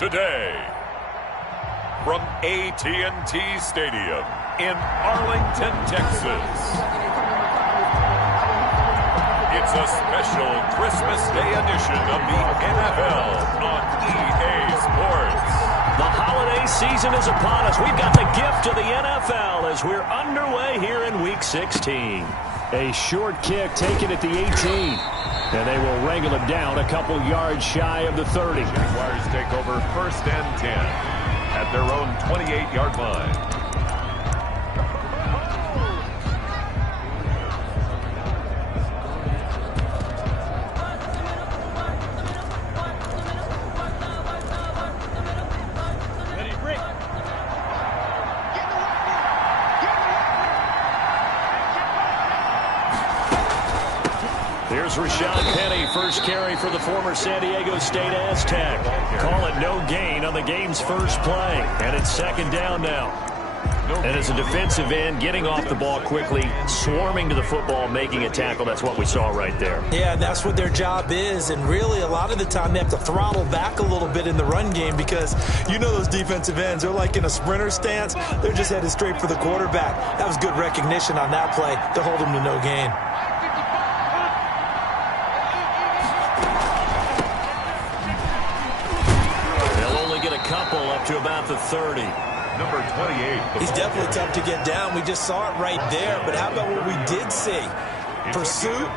today. From AT&T Stadium in Arlington, Texas. It's a special Christmas Day edition of the NFL on EA Sports. The holiday season is upon us. We've got the gift of the NFL as we're underway here in Week 16. A short kick taken at the 18. And they will wrangle him down a couple yards shy of the 30. Jaguars take over 1st and 10 at their own 28-yard line. Here's Rashad Penny, first carry for the former San Diego State Aztec. Call it no gain on the game's first play. And it's 2nd down now. And as a defensive end, getting off the ball quickly, swarming to the football, making a tackle, that's what we saw right there. Yeah, that's what their job is. And really, a lot of the time, they have to throttle back a little bit in the run game because you know those defensive ends, they're like in a sprinter stance. They're just headed straight for the quarterback. That was good recognition on that play to hold them to no gain. Up to about the 30. Number 28. He's definitely tough to get down. We just saw it right there. But how about what we did see? Pursuit,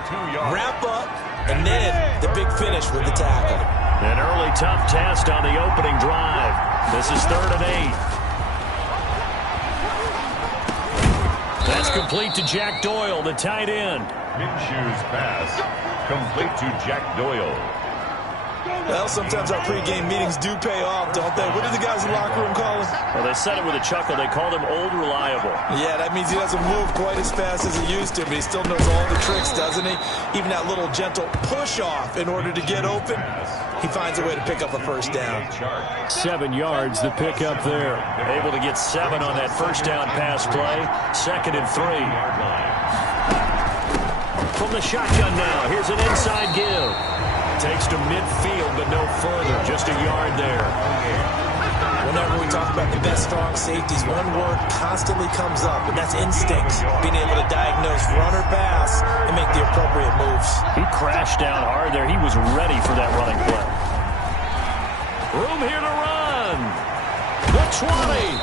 wrap up, and then the big finish with the tackle. An early tough test on the opening drive. This is 3rd and 8. That's complete to Jack Doyle, the tight end. Minshew's pass complete to Jack Doyle. Well, sometimes our pregame meetings do pay off, don't they? What did the guys in the locker room call him? Well, they said it with a chuckle. They called him Old Reliable. Yeah, that means he doesn't move quite as fast as he used to, but he still knows all the tricks, doesn't he? Even that little gentle push-off in order to get open, he finds a way to pick up a first down. 7 yards, the pickup there. Able to get 7 on that first down pass play. 2nd and 3. From the shotgun now, here's an inside give. Takes to midfield, but no further. Just a yard there. Whenever we talk about the best strong safeties, one word constantly comes up, and that's instincts. Being able to diagnose run or pass and make the appropriate moves. He crashed down hard there. He was ready for that running play. Room here to run. The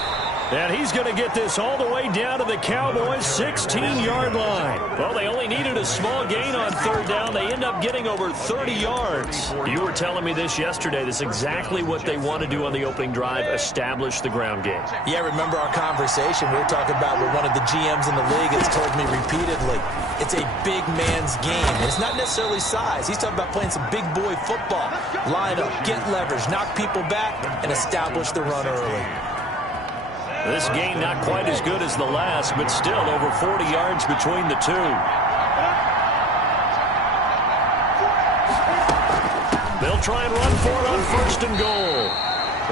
20. And he's going to get this all the way down to the Cowboys' 16-yard line. Well, they only needed a small gain on 3rd down. They end up getting over 30 yards. You were telling me this yesterday. This is exactly what they want to do on the opening drive, establish the ground game. Yeah, remember our conversation we were talking about with one of the GMs in the league has told me repeatedly, it's a big man's game. And it's not necessarily size. He's talking about playing some big boy football. Line up, get leverage, knock people back, and establish the run early. This game not quite as good as the last, but still over 40 yards between the two. They'll try and run for it on 1st and goal.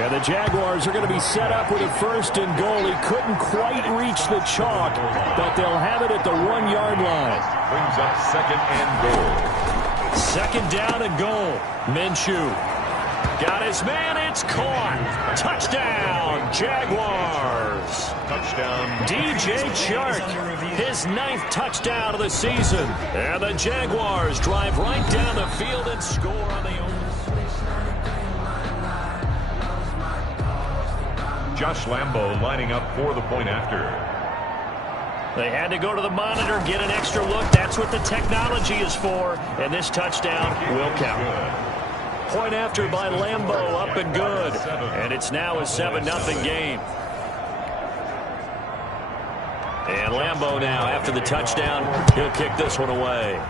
And the Jaguars are going to be set up with a 1st and goal. He couldn't quite reach the chalk, but they'll have it at the 1-yard line. Brings up 2nd and goal. 2nd down and goal. Minshew. Got his man, it's caught. Touchdown, Jaguars. Touchdown. DJ Chark, his 9th touchdown of the season. And the Jaguars drive right down the field and score on the open. Josh Lambo lining up for the point after. They had to go to the monitor, get an extra look. That's what the technology is for. And this touchdown will count. Point after by Lambo, up and good. And it's now a 7-0 game. And Lambo now, after the touchdown, he'll kick this one away.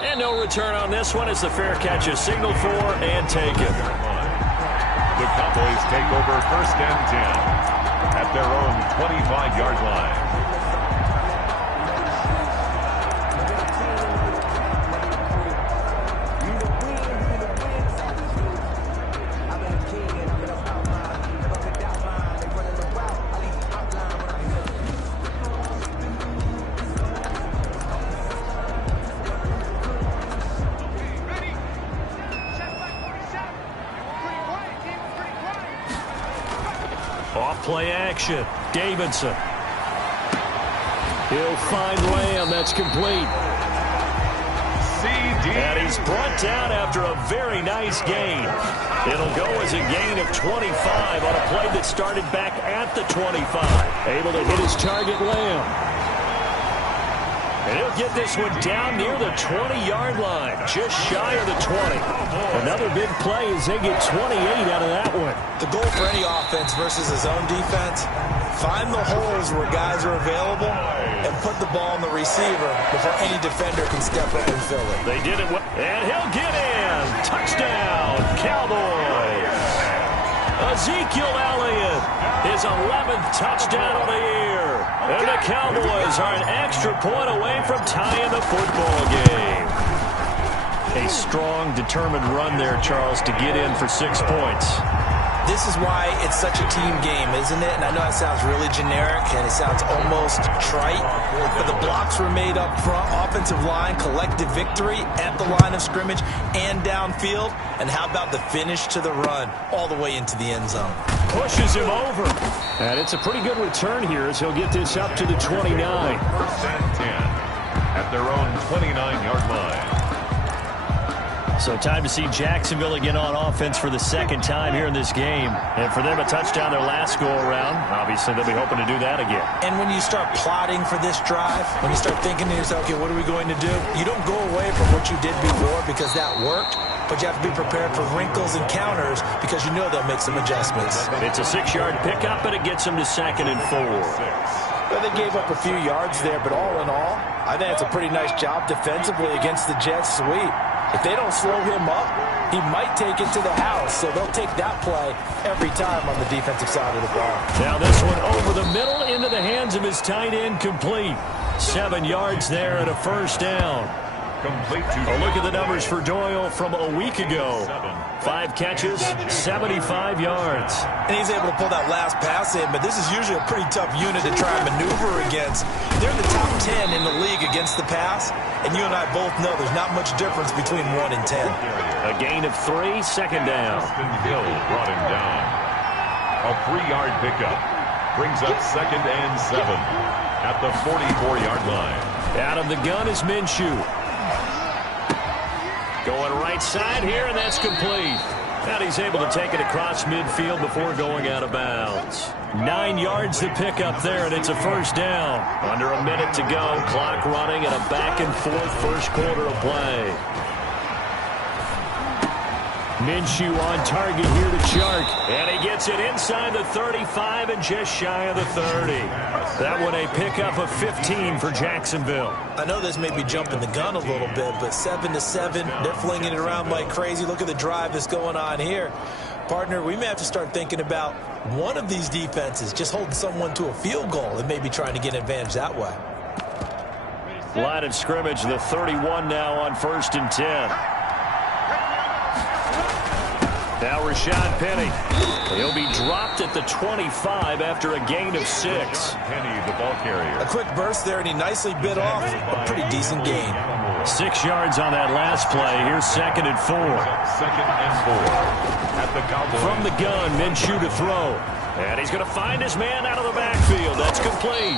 And no return on this one as the fair catch is signaled for and taken. The Cowboys take over 1st and 10 at their own 25-yard line. Off play action. Davidson. He'll find Lamb. That's complete. And he's brought down after a very nice gain. It'll go as a gain of 25 on a play that started back at the 25. Able to hit his target, Lamb. And he'll get this one down near the 20-yard line, just shy of the 20. Another big play as they get 28 out of that one. The goal for any offense versus his own defense, find the holes where guys are available and put the ball on the receiver before any defender can step up and fill it. They did it well, and he'll get in. Touchdown, Cowboys. Ezekiel Elliott, his 11th touchdown of the year. And the Cowboys are an extra point away from tying the football game. A strong, determined run there, Charles, to get in for 6 points. This is why it's such a team game, isn't it? And I know it sounds really generic and it sounds almost trite, but the blocks were made up front. Offensive line, collective victory at the line of scrimmage and downfield. And how about the finish to the run all the way into the end zone? Pushes him over. And it's a pretty good return here as he'll get this up to the 29. First and 10 at their own 29-yard line. So time to see Jacksonville again on offense for the second time here in this game. And for them, a touchdown their last go-around. Obviously, they'll be hoping to do that again. And when you start plotting for this drive, when you start thinking to yourself, okay, what are we going to do? You don't go away from what you did before because that worked, but you have to be prepared for wrinkles and counters because you know they'll make some adjustmts. It's a 6-yard pickup, and it gets them to 2nd and 4. Well, they gave up a few yards there, but all in all, I think it's a pretty nice job defensively against the Jets sweep. If they don't slow him up, he might take it to the house. So they'll take that play every time on the defensive side of the ball. Now this one over the middle into the hands of his tight end, complete. 7 yards there and a first down. Complete to a look at the numbers for Doyle from a week ago. 5 catches, 75 yards. And he's able to pull that last pass in, but this is usually a pretty tough unit to try and maneuver against. They're in the top 10 in the league against the pass, and you and I both know there's not much difference between 1 and 10. A gain of 3, second down. Hill brought him down. A 3-yard pickup brings up 2nd and 7 at the 44-yard line. Out of the gun is Minshew. Going right side here, and that's complete. And he's able to take it across midfield before going out of bounds. 9 yards to pick up there, and it's a first down. Under a minute to go, clock running, and a back-and-forth first quarter of play. Minshew on target here to Chark, and he gets it inside the 35 and just shy of the 30. That one a pickup of 15 for Jacksonville. I know this may be jumping the gun a little bit, but 7-7, they're flinging it around like crazy. Look at the drive that's going on here. Partner, we may have to start thinking about one of these defenses just holding someone to a field goal and maybe trying to get an advantage that way. Line of scrimmage, the 31 now on 1st and 10. Now Rashad Penny. He'll be dropped at the 25 after a gain of 6. Penny, the ball carrier. A quick burst there, and he nicely bit off a pretty decent gain. 6 yards on that last play. Here's 2nd and 4. 2nd and 4 at the Cowboys. From the gun, Minshew to throw. And he's going to find his man out of the backfield. That's complete.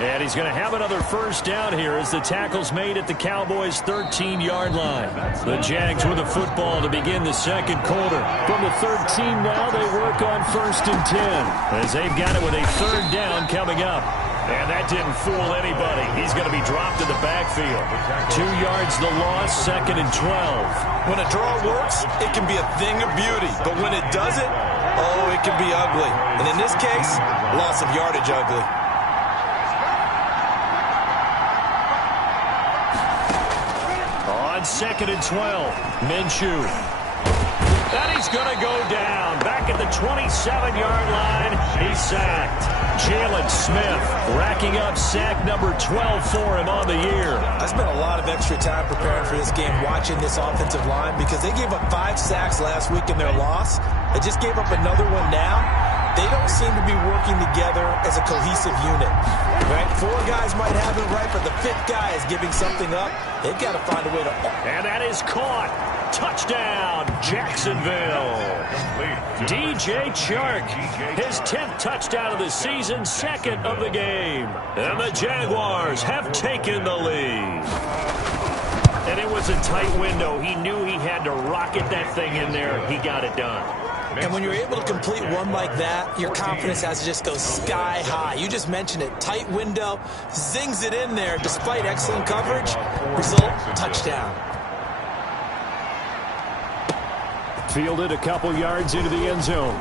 And he's going to have another first down here as the tackle's made at the Cowboys' 13-yard line. The Jags with the football to begin the second quarter. From the 13 now, they work on 1st and 10 as they've got it with a 3rd down coming up. And that didn't fool anybody. He's going to be dropped in the backfield. 2 yards the loss, 2nd and 12. When a draw works, it can be a thing of beauty. But when it doesn't, oh, it can be ugly. And in this case, loss of yardage ugly. On 2nd and 12, Minshew. And he's going to go down. Back at the 27-yard line, he's sacked. Jalen Smith racking up sack number 12 for him on the year. I spent a lot of extra time preparing for this game watching this offensive line because they gave up 5 sacks last week in their loss. They just gave up another one now. They don't seem to be working together as a cohesive unit. Right? 4 guys might have it right, but the 5th guy is giving something up. They've got to find a way to... And that is caught. Touchdown, Jacksonville. DJ Chark, his 10th touchdown of the season, 2nd of the game. And the Jaguars have taken the lead. And it was a tight window. He knew he had to rocket that thing in there. He got it done. And when you're able to complete one like that, your confidence has to just go sky high. You just mentioned it. Tight window, zings it in there despite excellent coverage. Result, touchdown. Fielded a couple yards into the end zone.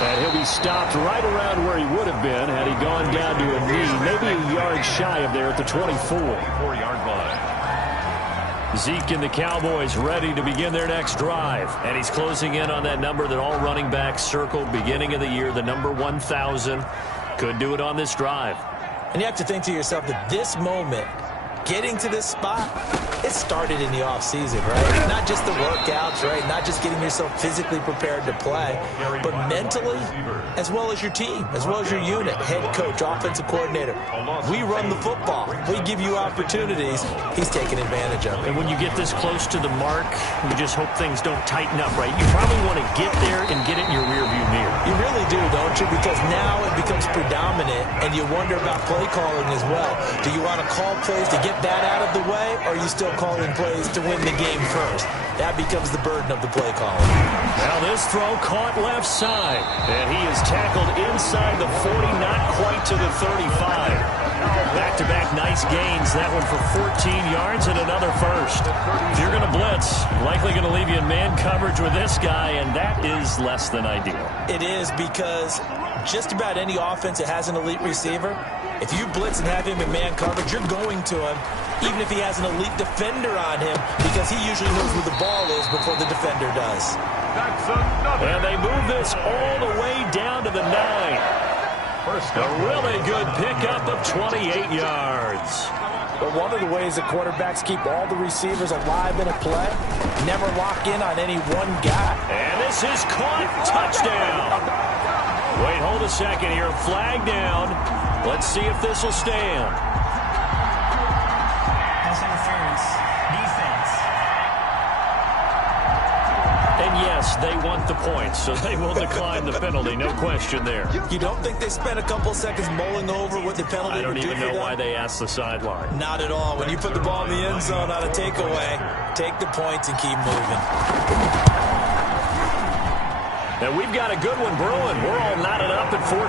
And he'll be stopped right around where he would have been had he gone down to a knee, maybe a yard shy of there at the 24-yard line. Zeke and the Cowboys ready to begin their next drive. And he's closing in on that number that all running backs circled beginning of the year, the number 1,000. Could do it on this drive. And you have to think to yourself that this moment, getting to this spot, it started in the offseason, right? Not just the workouts, right? Not just getting yourself physically prepared to play, but mentally, as well as your team, as well as your unit, head coach, offensive coordinator. We run the football. We give you opportunities. He's taking advantage of it. And when you get this close to the mark, you just hope things don't tighten up, right? You probably want to get there and get it in your rearview mirror. You really do, don't you? Because now it becomes predominant, and you wonder about play calling as well. Do you want to call plays to get that out of the way, or are you still calling plays to win the game first? That becomes the burden of the play calling. Now this throw caught left side, and he is tackled inside the 40, not quite to the 35. Back-to-back nice gains, that one for 14 yards and another first. If you're going to blitz, likely going to leave you in man coverage with this guy, and that is less than ideal. It is, because just about any offense that has an elite receiver, if you blitz and have him in man coverage, you're going to him, even if he has an elite defender on him, because he usually knows where the ball is before the defender does. And they move this all the way down to the 9. A really good pickup of 28 yards. But one of the ways that quarterbacks keep all the receivers alive in a play, never lock in on any one guy. And this is caught. Touchdown. Wait, hold a second here. Flag down. Let's see if this will stand. Pass interference. Defense. And yes, they want the points, so they will decline the penalty. No question there. You don't think they spent a couple seconds mulling over what the penalty I don't would do even for know them? why they asked the sideline. Not at all. When you put the ball in the end zone on a takeaway, take the points and keep moving. And we've got a good one brewing. We're all knotted up at 14.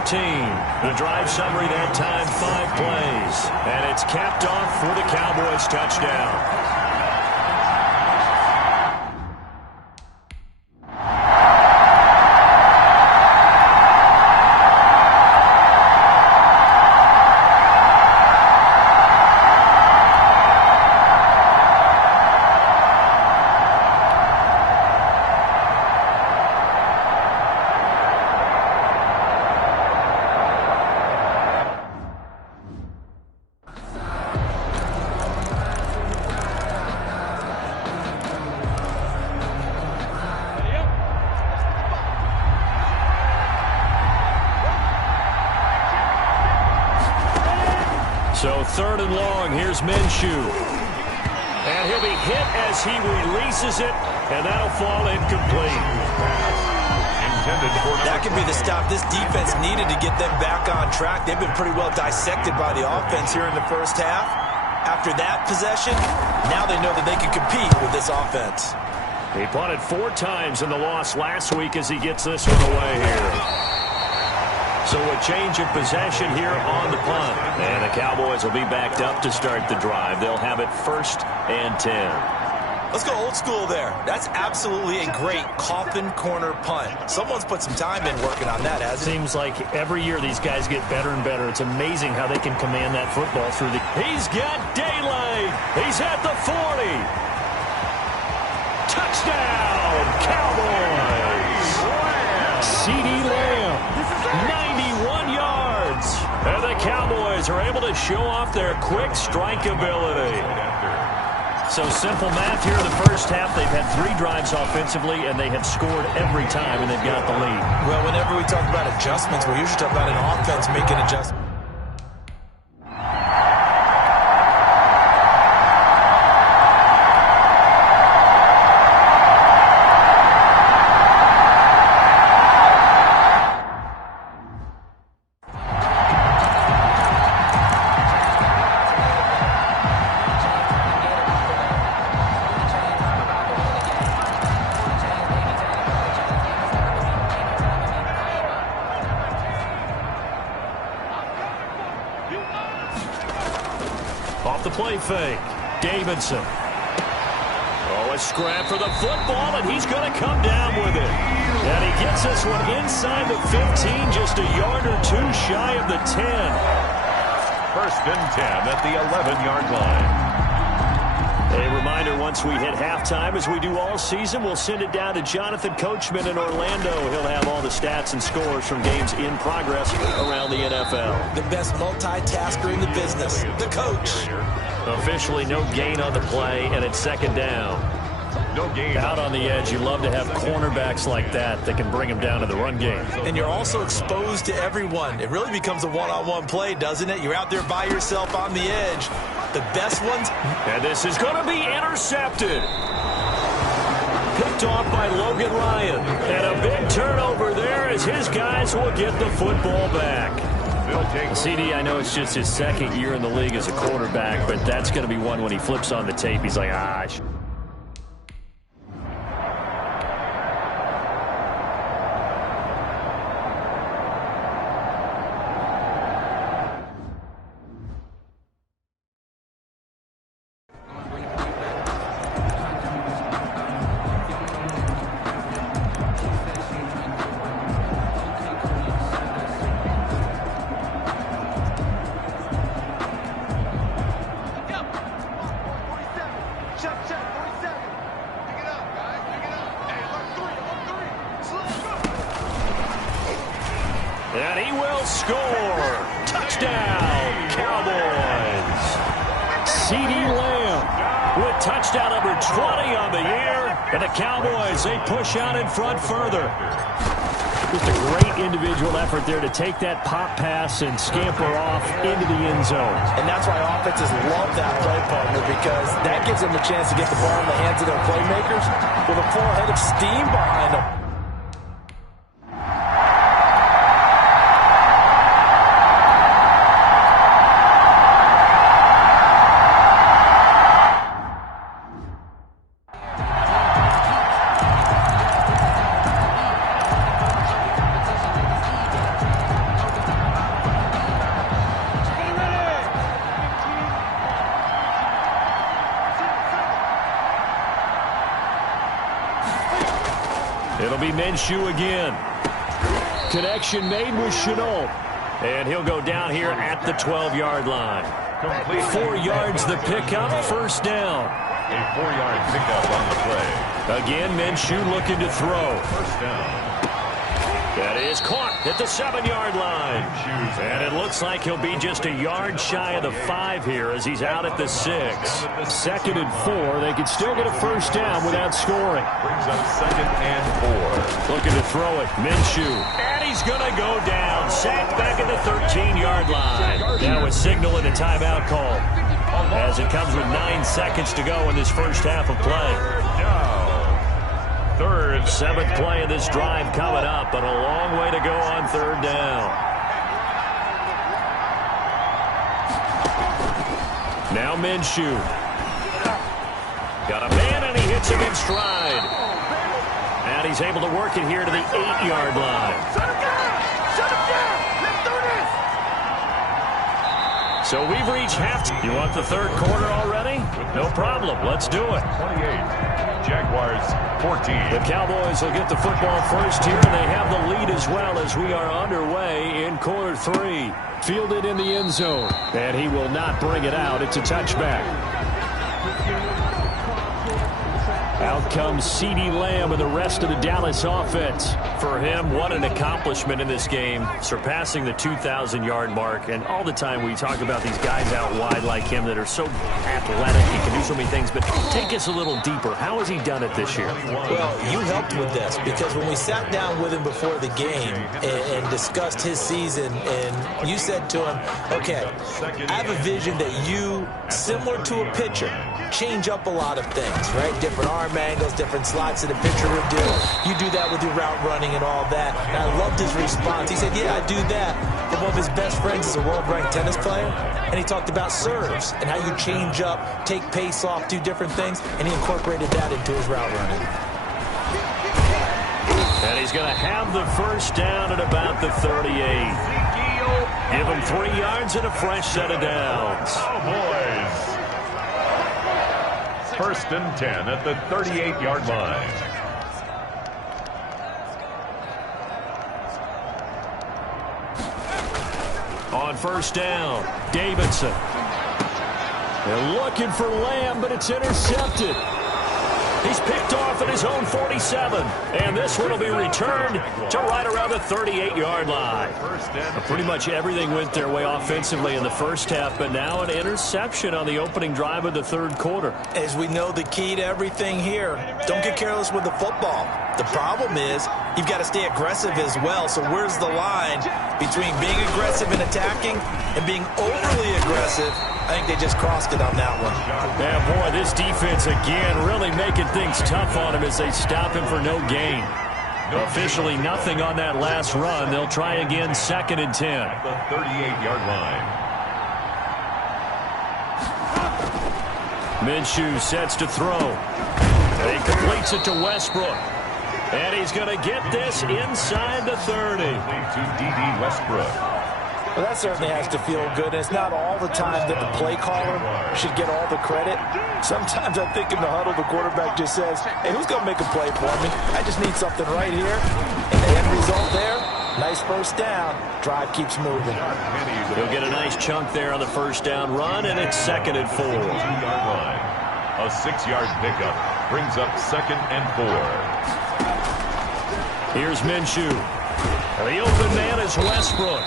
The drive summary that time, 5 plays. And it's capped off for the Cowboys touchdown. So 3rd and long, here's Minshew. And he'll be hit as he releases it, and that'll fall incomplete. That could be the stop this defense needed to get them back on track. They've been pretty well dissected by the offense here in the first half. After that possession, now they know that they can compete with this offense. He punted 4 times in the loss last week as he gets this one away here. So a change of possession here on the punt. And the Cowboys will be backed up to start the drive. They'll have it 1st and 10. Let's go old school there. That's absolutely a great coffin corner punt. Someone's put some time in working on that, hasn't it? Seems like every year these guys get better and better. It's amazing how they can command that football through the... He's got daylight. He's at the 40. Touchdown, Cowboys. CeeDee Lamb, 91 yards. And the Cowboys are able to show off their quick strike ability. So simple math here in the first half. They've had 3 drives offensively, and they have scored every time, and they've got the lead. Well, whenever we talk about adjustments, we usually talk about an offense making adjustments. off the play fake. Davidson. Oh, a scrap for the football, and he's going to come down with it. And he gets this one inside the 15, just a yard or two shy of the 10. First and 10 at the 11-yard line. A reminder, once we hit halftime, as we do all season, we'll send it down to Jonathan Coachman in Orlando. He'll have all the stats and scores from games in progress around the NFL. The best multitasker in the business, the coach. Officially no gain on the play, and it's second down. No gain. Out on the edge, you love to have cornerbacks like that can bring them down to the run game. And you're also exposed to everyone. It really becomes a one-on-one play, doesn't it? You're out there by yourself on the edge. The best ones. And this is going to be intercepted. Picked off by Logan Ryan. And a big turnover there as his guys will get the football back. CD, I know it's just his second year in the league as a quarterback, but that's going to be one when he flips on the tape. He's like, And he will score. Touchdown, Cowboys. CeeDee Lamb with touchdown number 20 on the year. And the Cowboys, they push out in front further. Just a great individual effort there to take that pop pass and scamper off into the end zone. And that's why offenses love that play, partner, because that gives them a chance to get the ball in the hands of their playmakers with a full head of steam behind them. It'll be Minshew again. Connection made with Shenault. And he'll go down here at the 12-yard line. 4 yards the pickup, first down. A 4-yard pickup on the play. Again, Minshew looking to throw. First down. That is caught at the 7-yard line. And it looks like he'll be just a yard shy of the 5 here as he's out at the 6. Second and 4. They could still get a first down without scoring. Brings up second and 4. Looking to throw it. Minshew. And he's going to go down. Sacked back at the 13-yard line. Now with signaling a timeout call as it comes with 9 seconds to go in this first half of play. Third. 7th play of this drive coming up, but a long way to go on third down. Now Minshew. Got a man, and he hits him in stride. And he's able to work it here to the 8-yard line. Shut him down! Shut him down! Let's do this! So we've reached half. You want the third quarter already? No problem. Let's do it. 28. Jaguars 14. The Cowboys will get the football first here, and they have the lead as well as we are underway in quarter 3. Fielded in the end zone, and he will not bring it out. It's a touchback. Out comes CeeDee Lamb and the rest of the Dallas offense. For him, what an accomplishment in this game, surpassing the 2,000-yard mark. And all the time we talk about these guys out wide like him that are so athletic, he can do so many things. But take us a little deeper. How has he done it this year? Well, you helped with this because when we sat down with him before the game and discussed his season, and you said to him, okay, I have a vision that you, similar to a pitcher, change up a lot of things, right? Different arm angles, different slots that a pitcher would do. You do that with your route running and all that. And I loved his response. He said, yeah, I do that. But one of his best friends is a world-ranked tennis player, and he talked about serves and how you change up, take pace off, do different things, and he incorporated that into his route running. And he's going to have the first down at about the 38. Give him 3 yards and a fresh set of downs. Cowboys. First and 10 at the 38-yard line. On first down, Davidson. They're looking for Lamb, but it's intercepted. He's picked off at his own 47, and this one will be returned to right around the 38-yard line. Pretty much everything went their way offensively in the first half, but now an interception on the opening drive of the third quarter. As we know, the key to everything here, don't get careless with the football. The problem is you've got to stay aggressive as well, so where's the line between being aggressive and attacking and being overly aggressive? I think they just crossed it on that one. Yeah, boy, this defense again really making things tough on him as they stop him for no gain. Officially nothing on that last run. They'll try again, 2nd and 10. At the 38-yard line. Minshew sets to throw. He completes it to Westbrook. And he's going to get this inside the 30. To D.D. Westbrook. Well, that certainly has to feel good. It's not all the time that the play caller should get all the credit. Sometimes I think in the huddle, the quarterback just says, hey, who's going to make a play for me? I just need something right here. And the end result there, nice first down. Drive keeps moving. He'll get a nice chunk there on the first down run, and it's 2nd and 4. 2-yard line. A 6-yard pickup brings up 2nd and 4. Here's Minshew. The open man is Westbrook.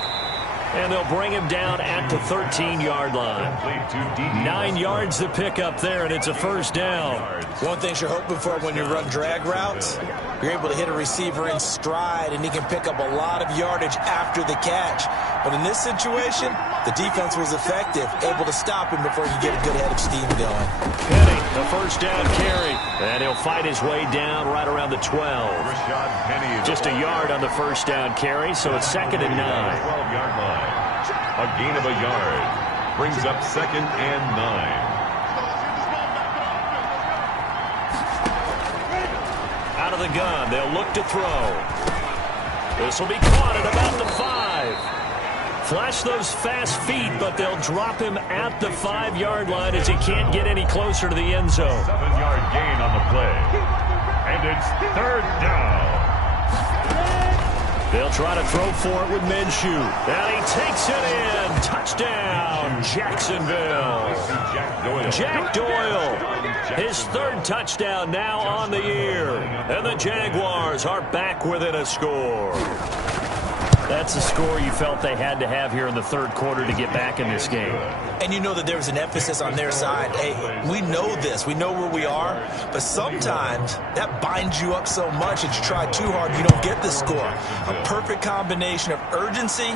And they'll bring him down at the 13-yard line. 9 yards to pick up there, and it's a first down. One thing you're hoping for when you run drag routes, you're able to hit a receiver in stride, and he can pick up a lot of yardage after the catch. But in this situation, the defense was effective, able to stop him before he get a good head of steam going. Penny, the first down carry. And he'll fight his way down right around the 12. Just a yard on the first down carry, so it's 2nd and 9. 12-yard line. A gain of a yard. Brings up 2nd and 9. Out of the gun, they'll look to throw. This will be caught at about the 5. Flash those fast feet, but they'll drop him at the 5-yard line as he can't get any closer to the end zone. 7-yard gain on the play. And it's 3rd down. They'll try to throw for it with Minshew. And he takes it in. Touchdown, Jacksonville. Jack Doyle. His 3rd touchdown now on the year. And the Jaguars are back within a score. That's a score you felt they had to have here in the third quarter to get back in this game. And you know that there was an emphasis on their side. Hey, we know this. We know where we are. But sometimes that binds you up so much that you try too hard, you don't get the score. A perfect combination of urgency,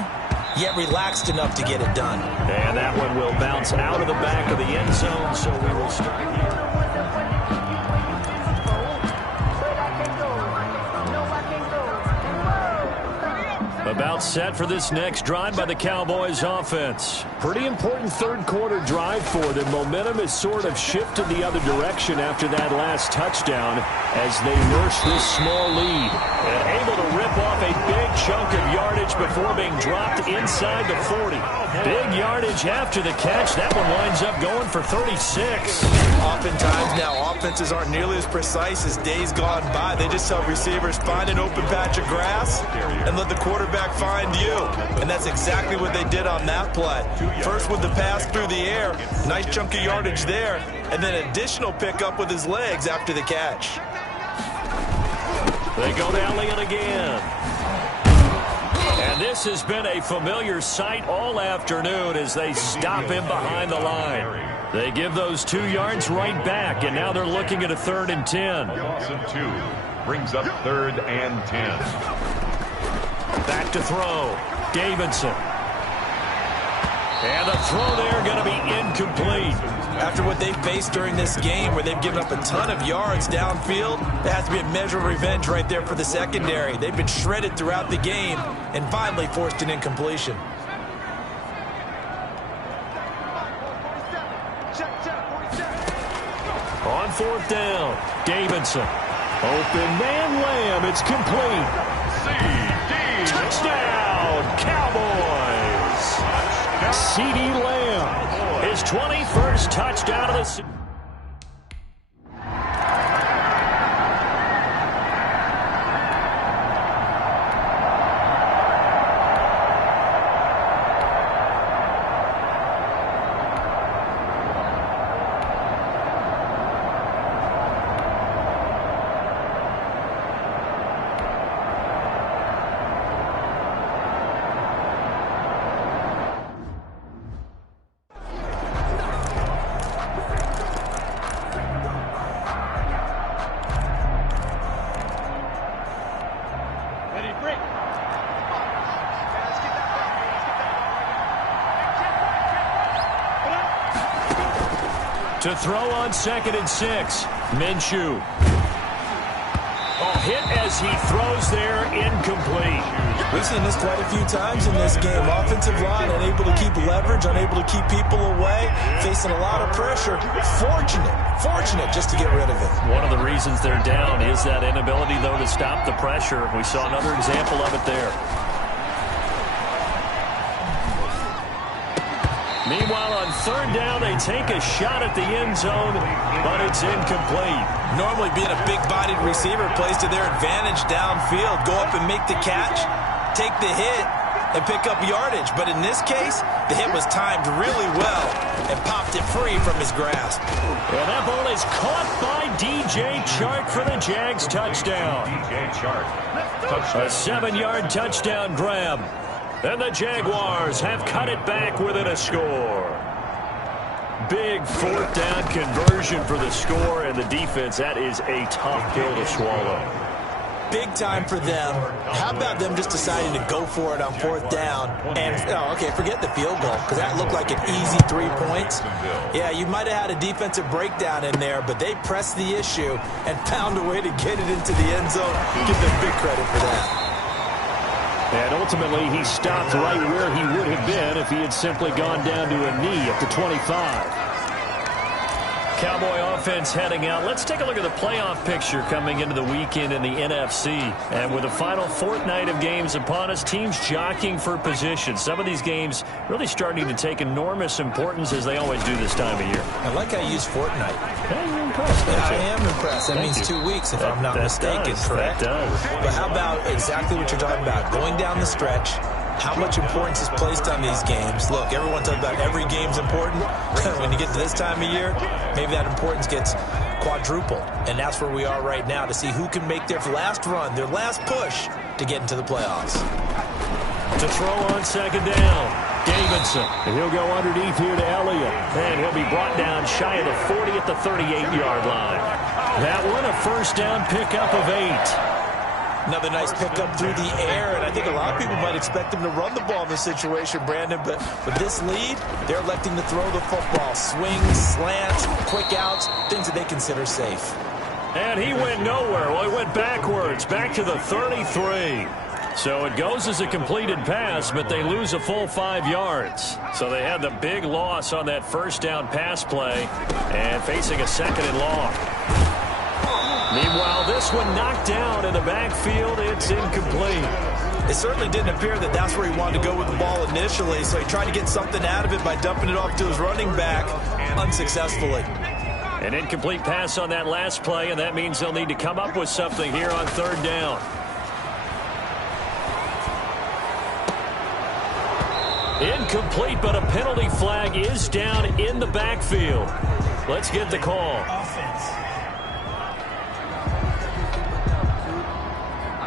yet relaxed enough to get it done. And that one will bounce out of the back of the end zone, so we will start here. About set for this next drive by the Cowboys offense. Pretty important third quarter drive for them. Momentum has sort of shifted the other direction after that last touchdown as they nurse this small lead. And able to rip off a big chunk of yardage before being dropped inside the 40. Big yardage after the catch. That one winds up going for 36. Oftentimes now offenses aren't nearly as precise as days gone by. They just tell receivers, find an open patch of grass and let the quarterback find you. And that's exactly what they did on that play. First with the pass through the air, nice chunk of yardage there, and then additional pickup with his legs after the catch. They go to Elliott again. And this has been a familiar sight all afternoon as they stop him behind the line. They give those 2 yards right back, and now they're looking at a 3rd and 10. Loss of 2 brings up 3rd and 10. Back to throw. Davidson. And the throw there going to be incomplete. After what they've faced during this game where they've given up a ton of yards downfield, there has to be a measure of revenge right there for the secondary. They've been shredded throughout the game and finally forced an incompletion. On 4th down, Davidson. Open man Lamb. It's complete. Touchdown, Cowboys. CeeDee Lamb. His 21st touchdown of the season. To throw on 2nd and 6. Minshew. Hit as he throws there, incomplete. We've seen this quite a few times in this game. Offensive line unable to keep leverage, unable to keep people away, facing a lot of pressure. Fortunate just to get rid of it. One of the reasons they're down is that inability, though, to stop the pressure. We saw another example of it there. Meanwhile, on 3rd down, they take a shot at the end zone, but it's incomplete. Normally being a big-bodied receiver plays to their advantage downfield. Go up and make the catch, take the hit, and pick up yardage. But in this case, the hit was timed really well and popped it free from his grasp. And that ball is caught by DJ Chark for the Jags touchdown. DJ Chark. A 7-yard touchdown grab. And the Jaguars have cut it back within a score. Big 4th down conversion for the score, and the defense, that is a tough pill to swallow. Big time for them. How about them just deciding to go for it on 4th down? And, forget the field goal, because that looked like an easy 3 points. Yeah, you might have had a defensive breakdown in there, but they pressed the issue and found a way to get it into the end zone. Give them big credit for that. And ultimately, he stopped right where he would have been if he had simply gone down to a knee at the 25. Cowboy offense heading out. Let's take a look at the playoff picture coming into the weekend in the NFC. And with the final fortnight of games upon us, teams jockeying for position. Some of these games really starting to take enormous importance as they always do this time of year. I like how you use fortnight. Yeah, you're impressed. Yeah, I am impressed. That means 2 weeks, if I'm not mistaken, correct? That does. But how about exactly what you're talking about? Going down the stretch, how much importance is placed on these games? Look, everyone talks about every game's important. When you get to this time of year, maybe that importance gets quadrupled. And that's where we are right now to see who can make their last run, their last push to get into the playoffs. To throw on 2nd down. Davidson. And he'll go underneath here to Elliott. And he'll be brought down shy of the 40 at the 38-yard line. That one a 1st down pickup of 8. Another nice pickup through the air, and I think a lot of people might expect him to run the ball in this situation, Brandon, but with this lead, they're electing to throw the football. Swings, slants, quick outs, things that they consider safe. And he went nowhere. Well, he went backwards, back to the 33. So it goes as a completed pass, but they lose a full 5 yards. So they had the big loss on that 1st down pass play and facing a 2nd and long. Meanwhile, this one knocked down in the backfield. It's incomplete. It certainly didn't appear that that's where he wanted to go with the ball initially, so he tried to get something out of it by dumping it off to his running back unsuccessfully. An incomplete pass on that last play, and that means they'll need to come up with something here on 3rd down. Incomplete, but a penalty flag is down in the backfield. Let's get the call.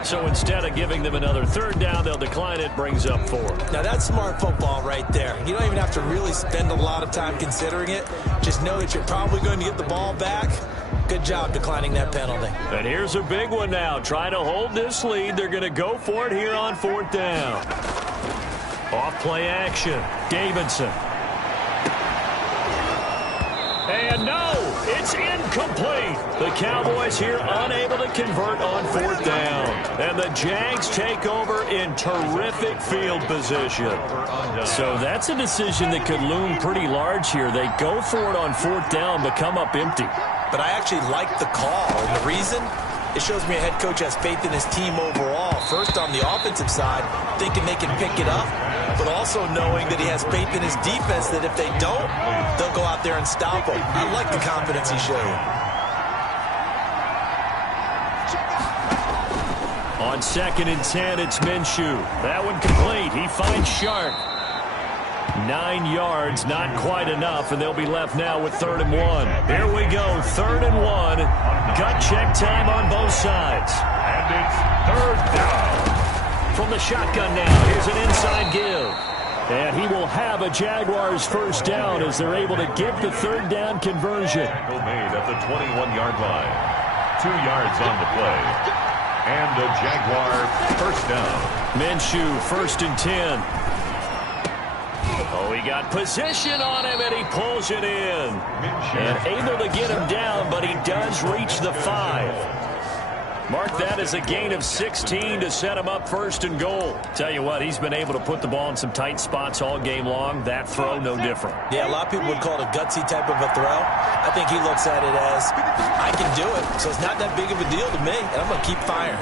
So instead of giving them another 3rd down, they'll decline it, brings up 4. Now that's smart football right there. You don't even have to really spend a lot of time considering it. Just know that you're probably going to get the ball back. Good job declining that penalty. And here's a big one now. Trying to hold this lead. They're going to go for it here on 4th down. Off play action. Davidson. And no, it's incomplete. The Cowboys here unable to convert on 4th down. And the Jags take over in terrific field position. So that's a decision that could loom pretty large here. They go for it on 4th down, but come up empty. But I actually like the call. And the reason? It shows me a head coach has faith in his team overall. First on the offensive side, thinking they can pick it up, but also knowing that he has faith in his defense that if they don't, they'll go out there and stop him. I like the confidence he showed. On 2nd and 10, it's Minshew. That one complete. He finds Sharp. 9 yards, not quite enough, and they'll be left now with 3rd and 1. Here we go, 3rd and 1. Gut check time on both sides. And it's 3rd down. From the shotgun now, here's an inside give. And he will have a Jaguars first down as they're able to get the 3rd down conversion. Tackle made at the 21-yard line. 2 yards on the play. And a Jaguar first down. Minshew, 1st and 10. Oh, he got position on him, and he pulls it in. And able to get him down, but he does reach the 5. Mark that as a gain of 16 to set him up 1st and goal. Tell you what, he's been able to put the ball in some tight spots all game long. That throw, no different. Yeah, a lot of people would call it a gutsy type of a throw. I think he looks at it as, I can do it, so it's not that big of a deal to me, and I'm going to keep firing.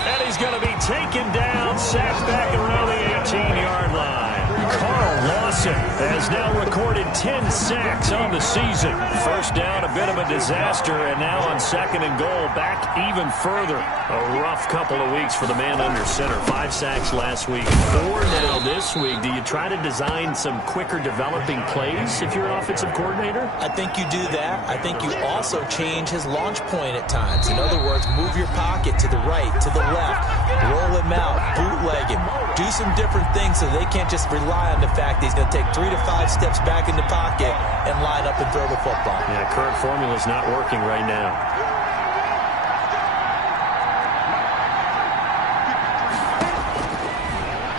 And he's going to be taken down, sacked back around the 18-yard line. Carl Lawson has now recorded 10 sacks on the season. First down, a bit of a disaster, and now on 2nd and goal, back even further. A rough couple of weeks for the man under center. 5 sacks last week, 4 now this week. Do you try to design some quicker developing plays if you're an offensive coordinator? I think you do that. I think you also change his launch point at times. In other words, move your pocket to the right, to the left, roll him out, bootleg him, do some different things so they can't just rely on the fact that he's going to take 3 to 5 steps back in the pocket and line up and throw the football. Yeah, current formula is not working right now.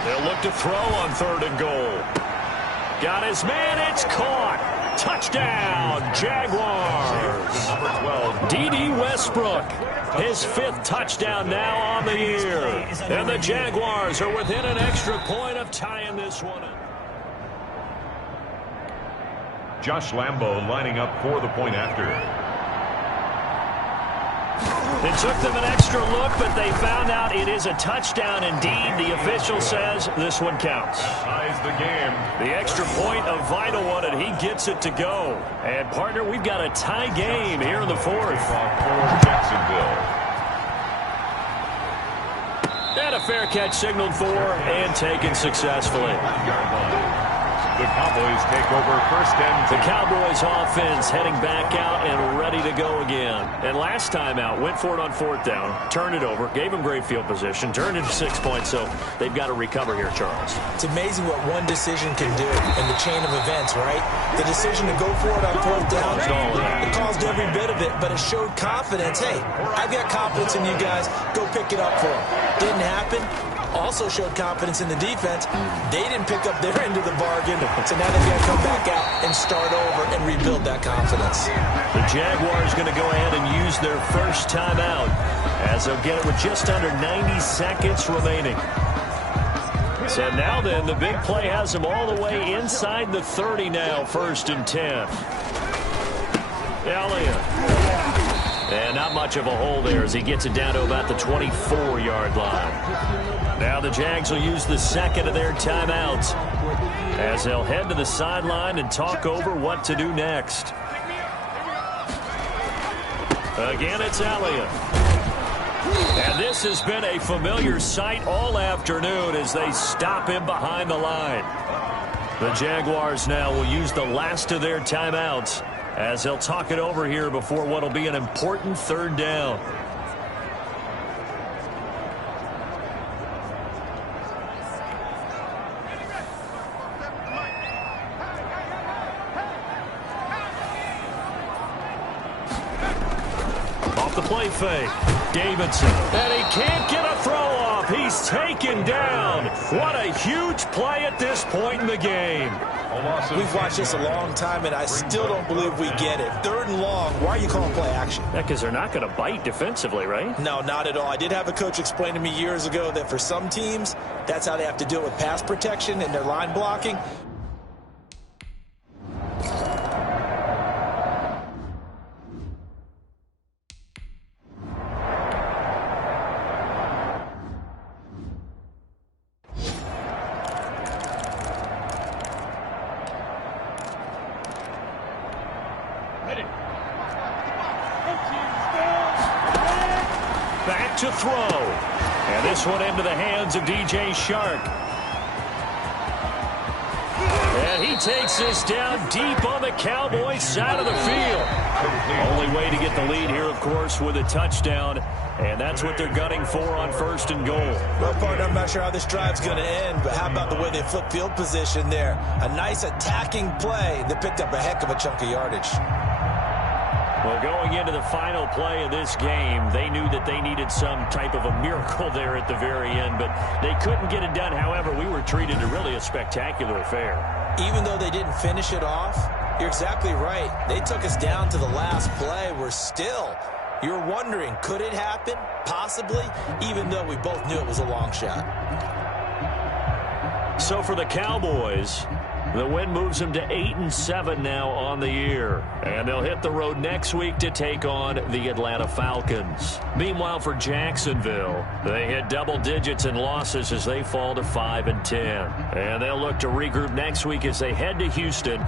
They'll look to throw on 3rd and goal. Got his man, it's caught. Touchdown, Jaguars. Number 12. D.D. Westbrook, his 5th touchdown now on the year. And the Jaguars are within an extra point of tying this one up. Josh Lambo lining up for the point after. It took them an extra look, but they found out it is a touchdown indeed. The official says this one counts. Ties the game. The extra point, a vital one, and he gets it to go. And, partner, we've got a tie game here in the 4th. For Jacksonville. And a fair catch signaled for and taken successfully. 1-yard line. The Cowboys take over 1st and 10. The Cowboys offense heading back out and ready to go again. And last time out, went for it on 4th down, turned it over, gave them great field position, turned it to 6 points, so they've got to recover here, Charles. It's amazing what one decision can do in the chain of events, right? The decision to go for it on 4th down, it caused every bit of it, but it showed confidence. Hey, I've got confidence in you guys. Go pick it up for them. Didn't happen. Also showed confidence in the defense. They didn't pick up their end of the bargain, so now they've got to come back out and start over and rebuild that confidence. The Jaguars going to go ahead and use their first timeout as they'll get it with just under 90 seconds remaining. So now then, the big play has them all the way inside the 30 now, 1st and 10. Elliott. And not much of a hole there as he gets it down to about the 24-yard line. Now the Jags will use the 2nd of their timeouts as they'll head to the sideline and talk over what to do next. Again, it's Elliott. And this has been a familiar sight all afternoon as they stop him behind the line. The Jaguars now will use the last of their timeouts as they'll talk it over here before what will be an important 3rd down. Off the play fake. Davidson. And he can't get a throw off. He's taken down. What a huge play at this point in the game. We've watched this a long time, and I still don't believe we get it. 3rd and long, why are you calling play action? Yeah, because they're not going to bite defensively, right? No, not at all. I did have a coach explain to me years ago that for some teams, that's how they have to deal with pass protection and their line blocking. throw. And this one into the hands of DJ Shark. And he takes this down deep on the Cowboys side of the field. Only way to get the lead here, of course, with a touchdown. And that's what they're gunning for on 1st and goal. Well, partner, I'm not sure how this drive's going to end, but how about the way they flip field position there? A nice attacking play. They picked up a heck of a chunk of yardage. Well, going into the final play of this game, they knew that they needed some type of a miracle there at the very end, but they couldn't get it done. However, we were treated to really a spectacular affair. Even though they didn't finish it off, you're exactly right. They took us down to the last play. You're wondering, could it happen? Possibly, even though we both knew it was a long shot. So for the Cowboys, the win moves them to 8-7 now on the year. And they'll hit the road next week to take on the Atlanta Falcons. Meanwhile, for Jacksonville, they hit double digits in losses as they fall to 5-10. And they'll look to regroup next week as they head to Houston.